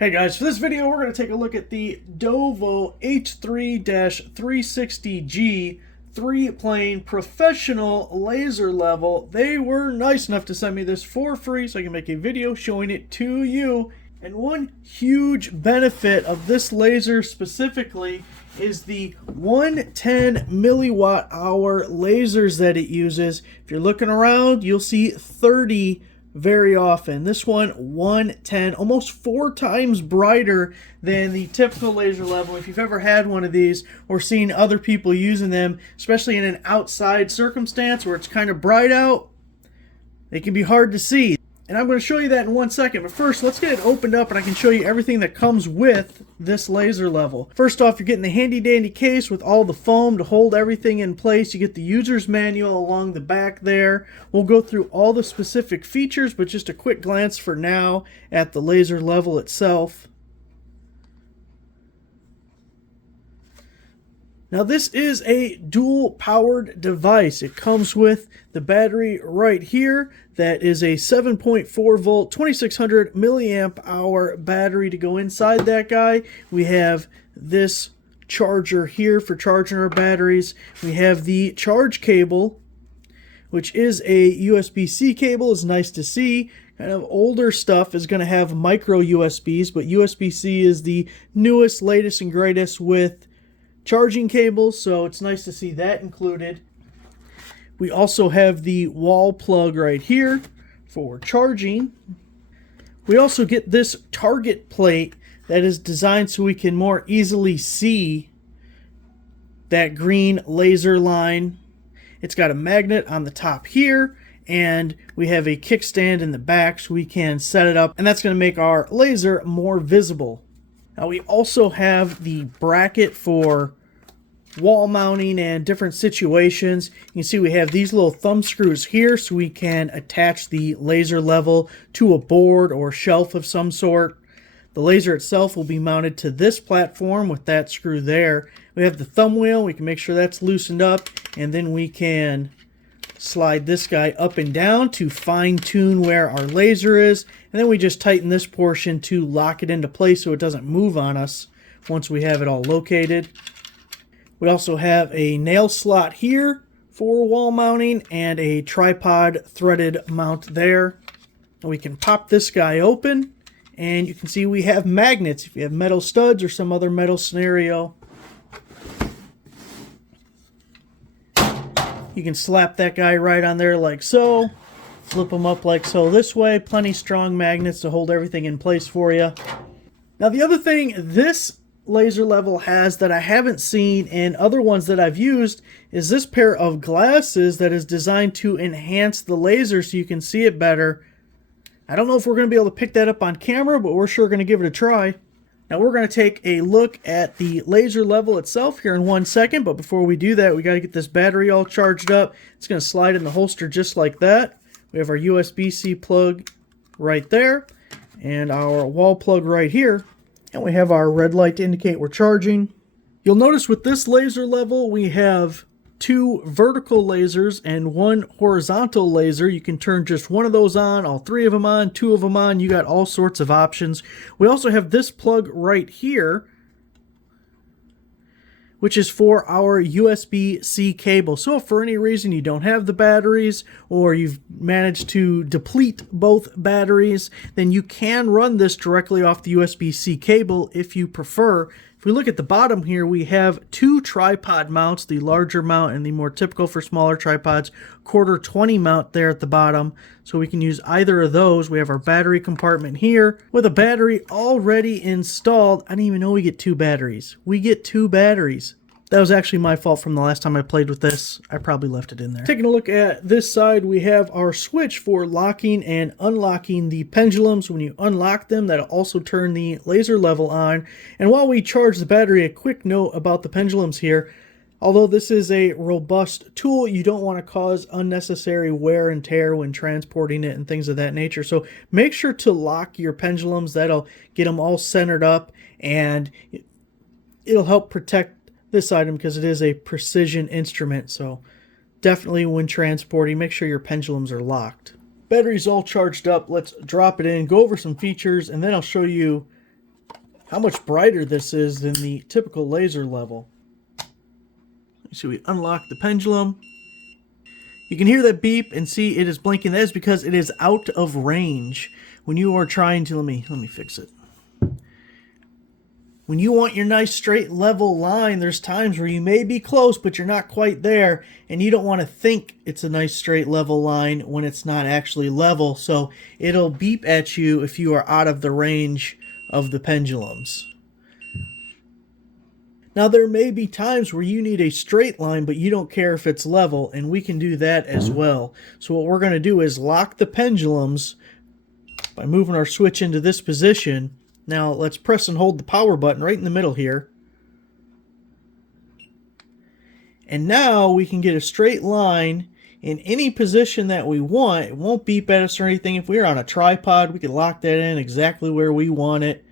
Hey guys, for this video we're going to take a look at the Dovoh H3-360G 3-plane professional laser level. They were nice enough to send me this for free so I can make a video showing it to you. And one huge benefit of this laser specifically is the 110 milliwatt hour lasers that it uses. If you're looking around, you'll see 30 very often. This one 110, almost 4 times brighter than the typical laser level. If you've ever had one of these or seen other people using them, especially in an outside circumstance where it's kind of bright out, they can be hard to see. And I'm going to show you that in 1 second. But first, let's get it opened up and I can show you everything that comes with this laser level. First off, you're getting the handy dandy case with all the foam to hold everything in place. You get the user's manual along the back there. We'll go through all the specific features, but just a quick glance for now at the laser level itself. Now this is a dual powered device. It comes with the battery right here. That is a 7.4 volt, 2600 milliamp hour battery to go inside that guy. We have this charger here for charging our batteries. We have the charge cable, which is a USB-C cable. It's nice to see. Kind of older stuff is going to have micro USBs, but USB-C is the newest, latest, and greatest with charging cables, so it's nice to see that included. We also have the wall plug right here for charging. We also get this target plate that is designed so we can more easily see that green laser line. It's got a magnet on the top here, and we have a kickstand in the back so we can set it up, and that's going to make our laser more visible. Now we also have the bracket for wall mounting and different situations. You can see we have these little thumb screws here so we can attach the laser level to a board or shelf of some sort. The laser itself will be mounted to this platform with that screw there. We have the thumb wheel. We can make sure that's loosened up, and then we can slide this guy up and down to fine-tune where our laser is, and then we just tighten this portion to lock it into place so it doesn't move on us once we have it all located. We also have a nail slot here for wall mounting and a tripod threaded mount there. We can pop this guy open, and you can see we have magnets if you have metal studs or some other metal scenario. You can slap that guy right on there like so. Flip them up like so this way. Plenty strong magnets to hold everything in place for you. Now the other thing this laser level has that I haven't seen in other ones that I've used is this pair of glasses that is designed to enhance the laser so you can see it better. I don't know if we're going to be able to pick that up on camera, but we're sure going to give it a try. Now we're going to take a look at the laser level itself here in 1 second, but before we do that, we got to get this battery all charged up. It's going to slide in the holster just like that. We have our USB-C plug right there and our wall plug right here. And we have our red light to indicate we're charging. You'll notice with this laser level, we have 2 vertical lasers and 1 horizontal laser. You can turn just one of those on, all 3 of them on, 2 of them on. You got all sorts of options. We also have this plug right here, which is for our USB-C cable. So if for any reason you don't have the batteries or you've managed to deplete both batteries, then you can run this directly off the USB-C cable if you prefer. If we look at the bottom here, we have 2 tripod mounts, the larger mount and the more typical for smaller tripods, quarter 20 mount there at the bottom. So we can use either of those. We have our battery compartment here with a battery already installed. I didn't even know we get 2 batteries. We get 2 batteries. That was actually my fault from the last time I played with this. I probably left it in there. Taking a look at this side, we have our switch for locking and unlocking the pendulums. When you unlock them, that'll also turn the laser level on. And while we charge the battery, a quick note about the pendulums here. Although this is a robust tool, you don't want to cause unnecessary wear and tear when transporting it and things of that nature. So make sure to lock your pendulums. That'll get them all centered up, and it'll help protect this item because it is a precision instrument. So definitely when transporting, make sure your pendulums are locked. Battery's all charged up. Let's drop it in, go over some features, and then I'll show you how much brighter this is than the typical laser level. So we unlock the pendulum. You can hear that beep and see it is blinking. That is because it is out of range. When you are trying to, let me fix it. When you want your nice straight level line, there's times where you may be close, but you're not quite there, and you don't want to think it's a nice straight level line when it's not actually level, so it'll beep at you if you are out of the range of the pendulums. Now there may be times where you need a straight line, but you don't care if it's level, and we can do that as well. So what we're going to do is lock the pendulums by moving our switch into this position. Now let's press and hold the power button right in the middle here. And now we can get a straight line in any position that we want. It won't beep at us or anything. If we're on a tripod, we can lock that in exactly where we want it.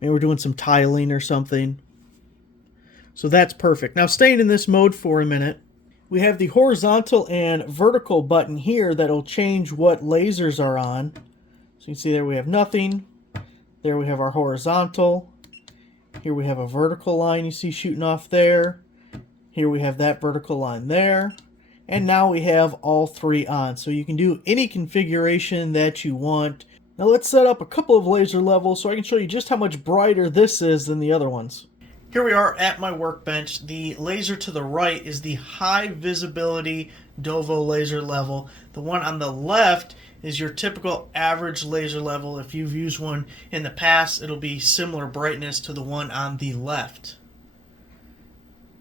Maybe we're doing some tiling or something. So that's perfect. Now staying in this mode for a minute, we have the horizontal and vertical button here that'll change what lasers are on. So you can see there we have nothing. There we have our horizontal. Here we have a vertical line you see shooting off there. Here we have that vertical line there. And now we have all three on. So you can do any configuration that you want. Now let's set up a couple of laser levels so I can show you just how much brighter this is than the other ones. Here we are at my workbench. The laser to the right is the high visibility Dovoh laser level. The one on the left is your typical average laser level. If you've used one in the past, it'll be similar brightness to the one on the left.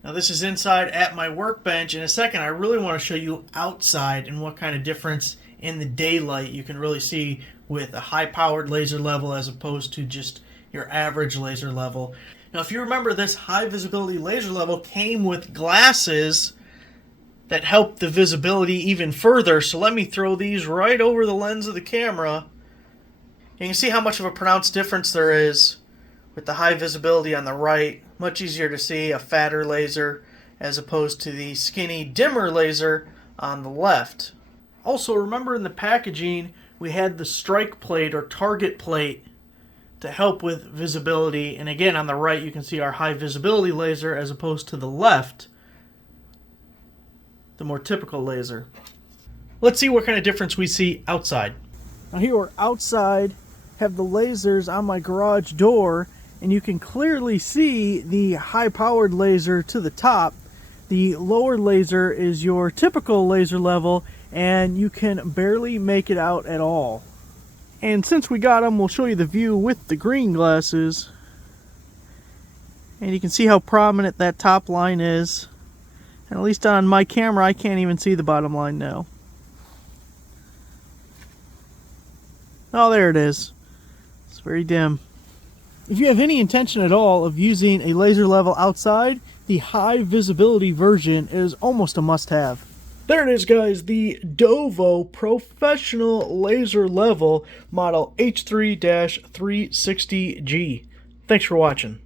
Now this is inside at my workbench. In a second, I really want to show you outside and what kind of difference in the daylight you can really see with a high-powered laser level as opposed to just your average laser level. Now if you remember, this high visibility laser level came with glasses that help the visibility even further. So let me throw these right over the lens of the camera. You can see how much of a pronounced difference there is with the high visibility on the right. Much easier to see a fatter laser as opposed to the skinny, dimmer laser on the left. Also, remember in the packaging we had the strike plate or target plate to help with visibility. And again, on the right you can see our high visibility laser as opposed to the left, the more typical laser. Let's see what kind of difference we see outside. Now here we're outside, have the lasers on my garage door, and you can clearly see the high-powered laser to the top. The lower laser is your typical laser level, and you can barely make it out at all. And since we got them, we'll show you the view with the green glasses. And you can see how prominent that top line is. And at least on my camera, I can't even see the bottom line now. Oh, there it is. It's very dim. If you have any intention at all of using a laser level outside, the high visibility version is almost a must-have. There it is, guys, the Dovoh Professional Laser Level Model H3-360G. Thanks for watching.